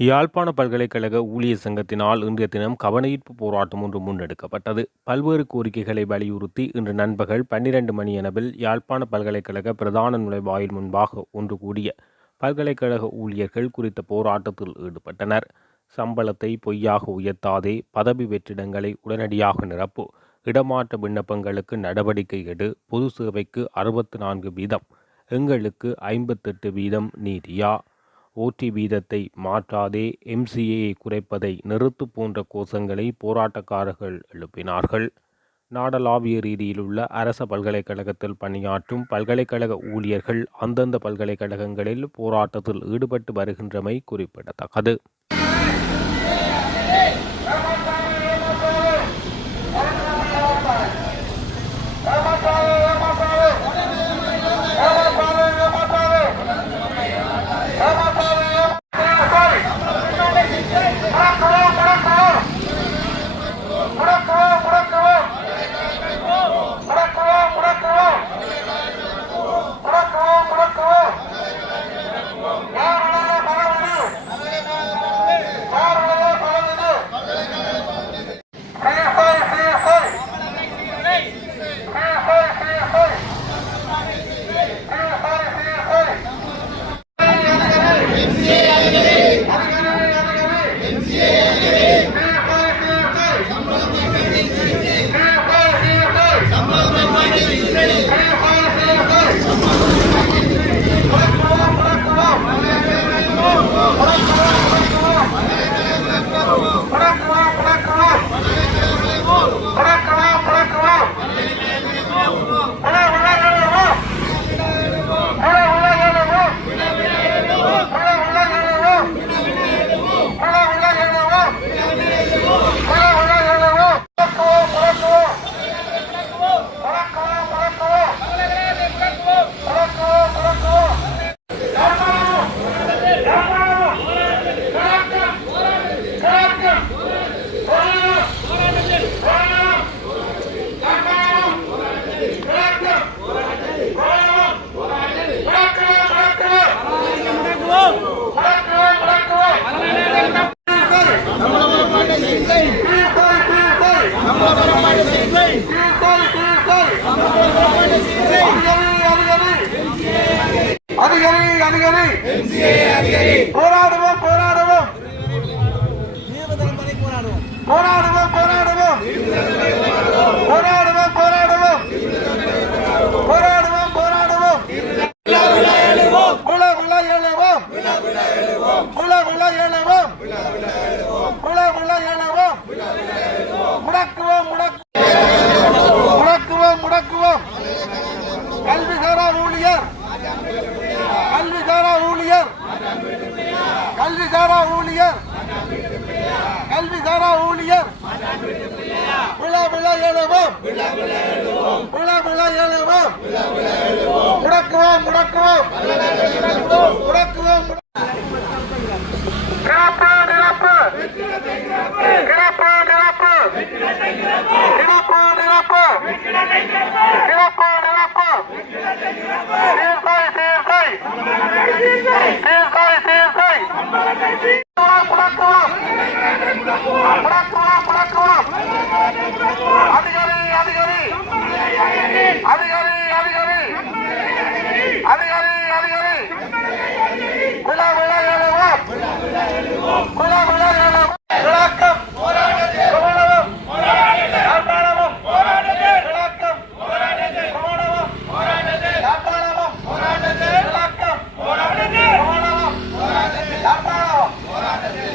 யாழ்ப்பாண பல்கலைக்கழக ஊழியர் சங்கத்தினால் இன்றைய தினம் கவனஈர்ப்பு போராட்டம் ஒன்று முன்னெடுக்கப்பட்டது. பல்வேறு கோரிக்கைகளை வலியுறுத்தி இன்று நண்பகல் 12 மணியளவில் யாழ்ப்பாண பல்கலைக்கழக பிரதான நுழைவாயில் முன்பாக ஒன்று கூடிய பல்கலைக்கழக ஊழியர்கள் குறித்த போராட்டத்தில் ஈடுபட்டனர். சம்பளத்தை பொய்யாக உயர்த்தாதே, பதவி வெற்றிடங்களை உடனடியாக நிரப்பு, இடமாற்ற விண்ணப்பங்களுக்கு நடவடிக்கை எடு, பொது சேவைக்கு 64%, எங்களுக்கு 58% நீதியா, ஓடி வீதத்தை மாற்றாதே, எம்சிஏயை குறைப்பதை நிறுத்து போன்ற கோஷங்களை போராட்டக்காரர்கள் எழுப்பினார்கள். நாடளாவிய ரீதியில் உள்ள அரச பல்கலைக்கழகத்தில் பணியாற்றும் பல்கலைக்கழக ஊழியர்கள் அந்தந்த பல்கலைக்கழகங்களில் போராட்டத்தில் ஈடுபட்டு வருகின்றமை குறிப்பிடத்தக்கது. போராடுவோம் போராடுவோம் போராடுவோம் போராடுவோம் போராடுவோம் போராடுவோம் போராடுவோம் போராடுவோம் உல உல எழுவோம் உல உல எழுவோம் உல உல எழுவோம் முடக்குவோம் முடக்குவோம் முடக்குவோம் கல்விசாரா ஊழியர் கல்விசாரா ஊழியர் கல்விசாரா ஊழியர் கல்விசாரா ஊழியர் விழா விழா எழுவோம் விழா விழா எழுவோம் முடக்குவோம் முடக்குவோம் முடக்குவோம் நிரப்பு நிரப்பு நிரப்பு நிரப்பு நிரப்பு நிரப்பு நிரப்பு நிரப்பு அதிகாரி அதிகாரி அதிகாரி அதிகாரி அதிகாரி அதிகாரி விழா விழா எழுவோம் விழா விழா எழுவோம் விளக்கம் கமலமும் யாழ்ப்பாணமும் விளக்கம் கமலமும் யாழ்ப்பாணமும் விளக்கம் கமலமும் யாழ்ப்பாணமும்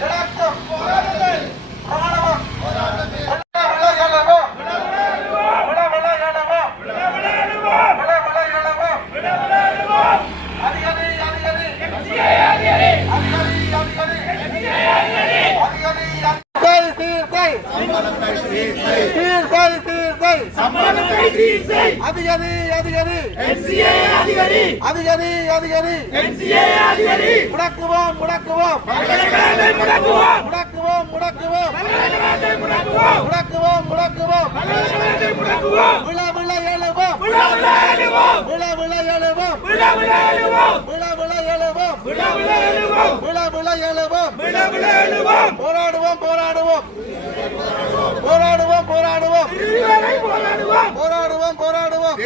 விளக்கம் கமலமும் அதிகாரி அதிகாரி அதிகாரி அதிகாரி அதிகாரி முடக்குவோம் முடக்குவோம் முடக்குவோம் முடக்குவோம் முடக்குவோம் முடக்குவோம் விழா விழா எழுவோம் விழா விழா எழுவோம் விழா விழா எழுவோம் விழா விழா எழுவோம் விழா விழா எழுவோம் விழ விழ எழுவோம் போராடுவோம் போராடுவோம் போராடுவோம் போராடுவோம் போராடுவோம் போராடுவோம்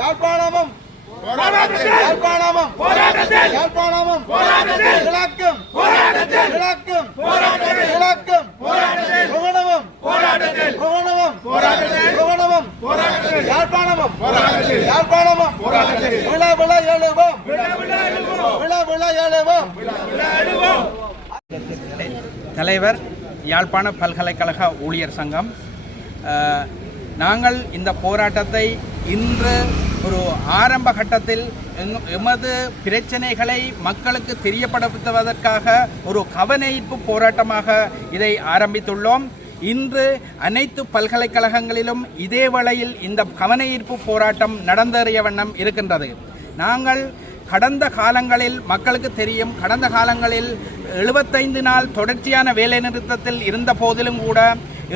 யாழ்ப்பாணமும் யாழ்ப்பாணமும் யாழ்ப்பாணமும் இலக்கும் இலக்கும் இலக்கும் புகழவும் புகழவும் புகழவும் யாழ்ப்பாணமும் யாழ்ப்பாணமும் விழ விழ எழுவோம் விழ விழ எழுவோம் தலைவர் யாழ்ப்பாண பல்கலைக்கழக ஊழியர் சங்கம். நாங்கள் இந்த போராட்டத்தை இன்று ஒரு ஆரம்ப கட்டத்தில் எமது பிரச்சனைகளை மக்களுக்கு தெரியப்படுத்துவதற்காக ஒரு கவனஈர்ப்பு போராட்டமாக இதை ஆரம்பித்துள்ளோம். இன்று அனைத்து பல்கலைக்கழகங்களிலும் இதே வேளையில் இந்த கவனஈர்ப்பு போராட்டம் நடந்தேறிய வண்ணம் இருக்கின்றது. நாங்கள் கடந்த காலங்களில் மக்களுக்கு தெரியும், கடந்த காலங்களில் 75 நாள் தொடர்ச்சியான வேலைநிறுத்தத்தில் இருந்த போதிலும் கூட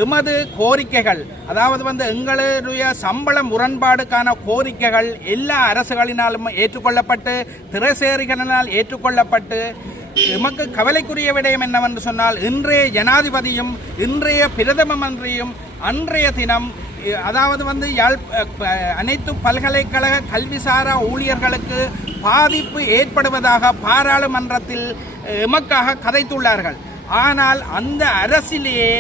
எமது கோரிக்கைகள், அதாவது எங்களுடைய சம்பள முரண்பாடுக்கான கோரிக்கைகள் எல்லா அரசுகளினாலும் ஏற்றுக்கொள்ளப்பட்டு திரைசேரிகளினால் ஏற்றுக்கொள்ளப்பட்டு எமக்கு கவலைக்குரிய விடயம் என்னவென்று சொன்னால், இன்றைய ஜனாதிபதியும் இன்றைய பிரதம மந்திரியும் அன்றைய தினம் அதாவது அனைத்து பல்கலைக்கழக கல்விசாரா ஊழியர்களுக்கு பாதிப்பு ஏற்படுவதாக பாராளுமன்றத்தில் எமக்காக கதைத்துள்ளார்கள். ஆனால் அந்த அரசிலேயே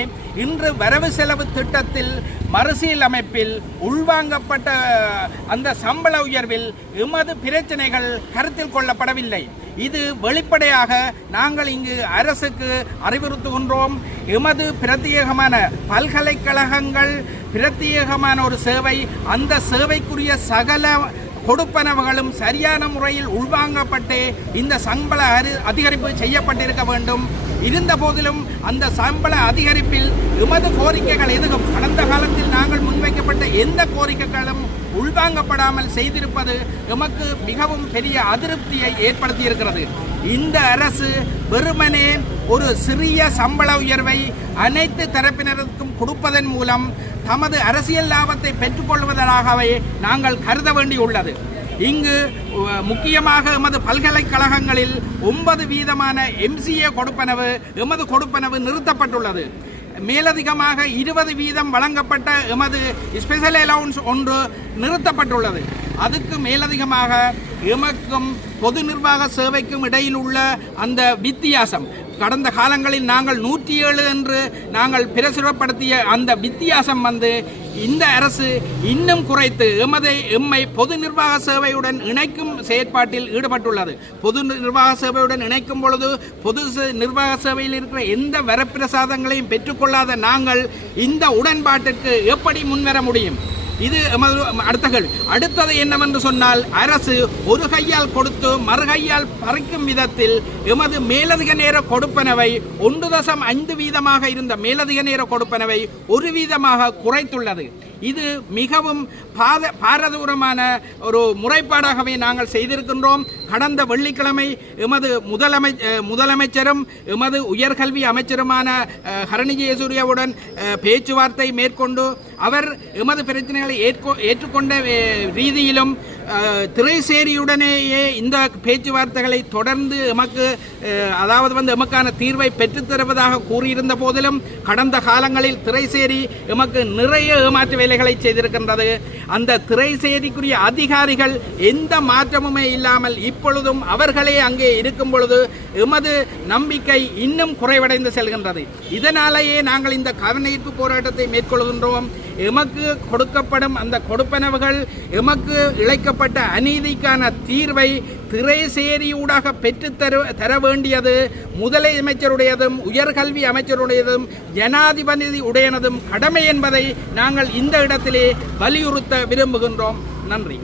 இன்று வரவு செலவு திட்டத்தில் மறுசீலமைப்பில் உள்வாங்கப்பட்ட அந்த சம்பள உயர்வில் எமது பிரச்சனைகள் கருத்தில் கொள்ளப்படவில்லை. இது வெளிப்படையாக நாங்கள் இங்கு அரசுக்கு அறிவுறுத்துகின்றோம். எமது பிரத்யேகமான பல்கலைக்கழகங்கள் பிரத்யேகமான ஒரு சேவை, அந்த சேவைக்குரிய சகல கொடுப்பனவுகளும் சரியான முறையில் உள்வாங்கப்பட்டு இந்த சம்பள அதிகரிப்பு செய்யப்பட்டிருக்க வேண்டும். இருந்த போதிலும் அந்த சம்பள அதிகரிப்பில் எமது கோரிக்கைகள் எதுவும் கடந்த காலத்தில் நாங்கள் முன்வைக்கப்பட்ட எந்த கோரிக்கைகளும் உள்வாங்கப்படாமல் செய்திருப்பது எமக்கு மிகவும் பெரிய அதிருப்தியை ஏற்படுத்தியிருக்கிறது. இந்த அரசு வெறுமனே ஒரு சிறிய சம்பள உயர்வை அனைத்து தரப்பினருக்கும் கொடுப்பதன் மூலம் தமது அரசியல் லாபத்தை பெற்றுக்கொள்வதாகவே நாங்கள் கருத வேண்டியுள்ளது. இங்கு முக்கியமாக எமது பல்கலைக்கழகங்களில் 9% MCA கொடுப்பனவு எமது கொடுப்பனவு நிறுத்தப்பட்டுள்ளது. மேலதிகமாக 20% வழங்கப்பட்ட எமது ஸ்பெஷல் அலவுன்ஸ் ஒன்று நிறுத்தப்பட்டுள்ளது. அதுக்கு மேலதிகமாக எமக்கும் பொது நிர்வாக சேவைக்கும் இடையில் உள்ள அந்த வித்தியாசம், கடந்த காலங்களில் நாங்கள் 107 என்று நாங்கள் பிரசுரப்படுத்திய அந்த வித்தியாசம் இந்த அரசு இன்னும் குறைத்து எம்மை பொது நிர்வாக சேவையுடன் இணைக்கும் செயற்பாட்டில் ஈடுபட்டுள்ளது. பொது நிர்வாக சேவையுடன் இணைக்கும் பொழுது பொது நிர்வாக சேவையில் இருக்கிற எந்த வரப்பிரசாதங்களையும் பெற்றுக்கொள்ளாத நாங்கள் இந்த உடன்பாட்டிற்கு எப்படி முன்வர முடியும்? இது அடுத்தது என்னவென்று சொன்னால், அரசு ஒரு கையால் கொடுத்து மறுகையால் பறிக்கும் விதத்தில் எமது மேலதிக நேர கொடுப்பனவை 1.5% இருந்த மேலதிக நேர கொடுப்பனவை 1% குறைத்துள்ளது. இது மிகவும் பாரதூரமான ஒரு முறைப்பாடாகவே நாங்கள் செய்திருக்கின்றோம். கடந்த வெள்ளிக்கிழமை எமது முதலமைச்சரும் எமது உயர்கல்வி அமைச்சருமான ஹரணி ஜெயசூரியவுடன் பேச்சுவார்த்தை மேற்கொண்டு அவர் எமது பிரச்சனைகளை ஏற்றுக்கொண்ட ரீதியிலும் திரைசேரியுடனேயே இந்த பேச்சுவார்த்தைகளை தொடர்ந்து எமக்கான தீர்வை பெற்றுத்தருவதாக கூறியிருந்த போதிலும் கடந்த காலங்களில் திரைசேரி எமக்கு நிறைய ஏமாற்று வேலைகளை செய்திருக்கின்றது. அந்த திரைசேரிக்குரிய அதிகாரிகள் எந்த மாற்றமுமே இல்லாமல் இப்பொழுதும் அவர்களே அங்கே இருக்கும் பொழுது எமது நம்பிக்கை இன்னும் குறைவடைந்து செல்கின்றது. இதனாலேயே நாங்கள் இந்த கவனஈர்ப்பு போராட்டத்தை மேற்கொள்கின்றோம். எமக்கு கொடுக்கப்படும் அந்த கொடுப்பனவுகள், எமக்கு இழைக்கப்பட்ட அநீதிக்கான தீர்வை திரைசேரியூடாக பெற்றுத்தர வேண்டியது முதலமைச்சருடையதும் உயர்கல்வி அமைச்சருடையதும் ஜனாதிபதி உடையனதும் கடமை என்பதை நாங்கள் இந்த இடத்திலே வலியுறுத்த விரும்புகின்றோம். நன்றி.